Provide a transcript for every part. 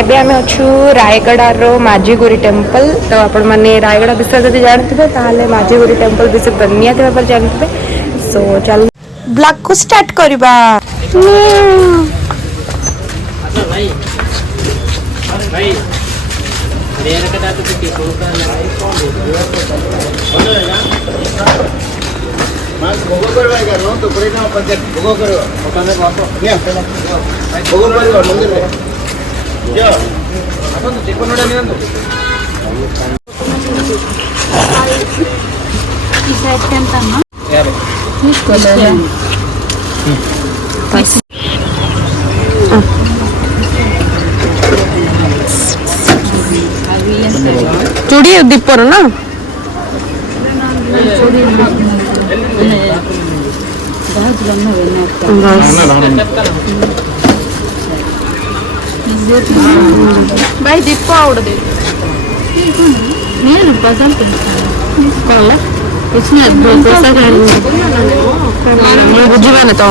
एबे आम अच्छु रायगड़ार माझीगुरी टेम्पल। तो आपण मैंने रायगड़ा विषय जब जानते ताहले माझीगुरी टेम्पल विषय तो निहाती भाव जानते। सो चल ब्लॉग को स्टार्ट करबा। चूड़ी दीपर ना भाई दीप आवड़ दे कुछ बुझे ना तो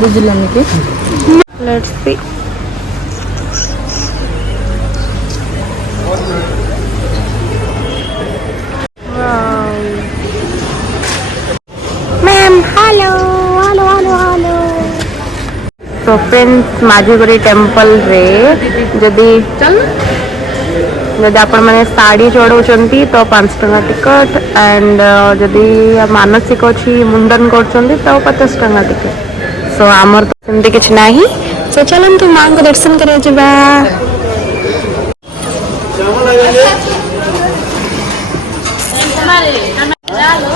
बुझल let's see ma'am hello hello hello hello. तो फ्रेंड्स माझीगुरी टेम्पल रे जदि जदि आपण मैंने साड़ी चढ़ाऊँच तो 5 टंका टिकट एंड जदि मानसिक अच्छी मुंडन कर तो 50 टंका टिकट। सो आमर तो सेमती किछ नाही। सो चलतु माँ को दर्शन करा जाबा।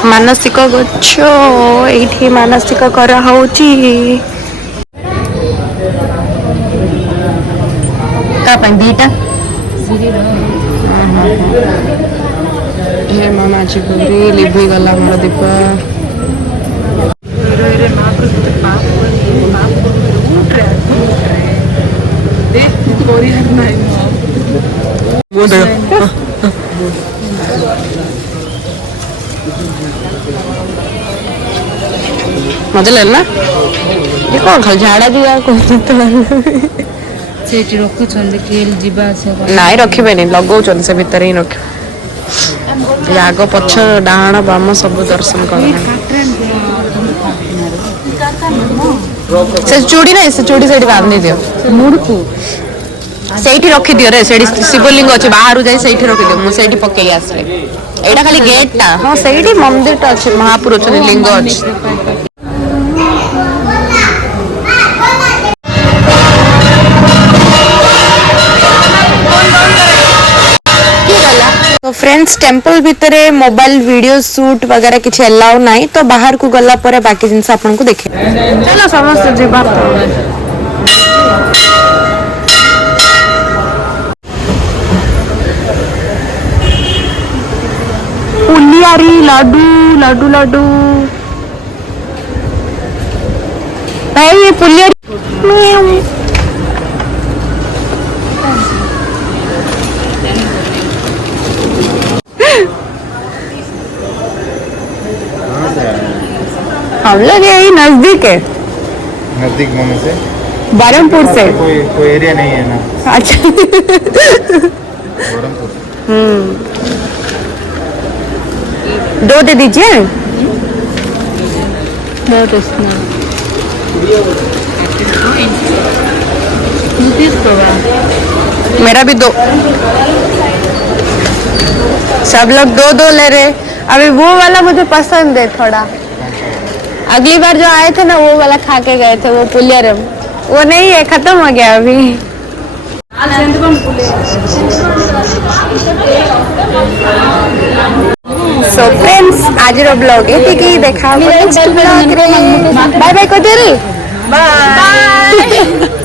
मानसिक गच्छ एठी मानसिक करा होची का पंडीटा हे मामा जी पूरी लिभि गला हमर दीप रे महाप्रभु पाप देख कोरी नहीं वो दे मजा लेना ये कौन खाल झाड़ा दिया को सेठी रखु छंदे केल जीवा से नाइ रखिबे नहीं लगौ छन से भीतर ही रख आग पछ डाहाण बाम सब दर्शन कर से चूड़ी नहीं से चूड़ी सेठी बांधी दियो मुड़कू सेठी रखि दियो रे सेठी शिवलिंग अछि बाहरु जाई सेठी रखि दियो मु सेठी पक्के आसले एटा खाली गेट ता हां सेठी मंदिर ता अछि महापुर अछि लिंग अछि। तो फ्रेंड्स टेम्पल भितर मोबाइल वीडियो शूट वगैरह किसी अलाउ नहीं तो बाहर को गला पर बाकी जिनस आपन को देखे चलो समस्त जीवा पुलियारी लाडू लाडू लाडू भाई ये पुलियारी हम लोग यही नजदीक है। नजदीक होने से बरमपुर से कोई एरिया नहीं है ना। अच्छा बरमपुर 2 दे दीजिए। मेरा भी 2 सब लोग 2 ले रहे। अभी वो वाला मुझे पसंद है थोड़ा अगली बार जो आए थे ना वो वाला खा के गए थे वो पुलियरम वो नहीं है खत्म हो गया अभी। सो फ्रेंड्स आज रो ब्लॉग एतिकी देखा नेक्स्ट ब्लॉग रे बाय बाय को देरी बाय।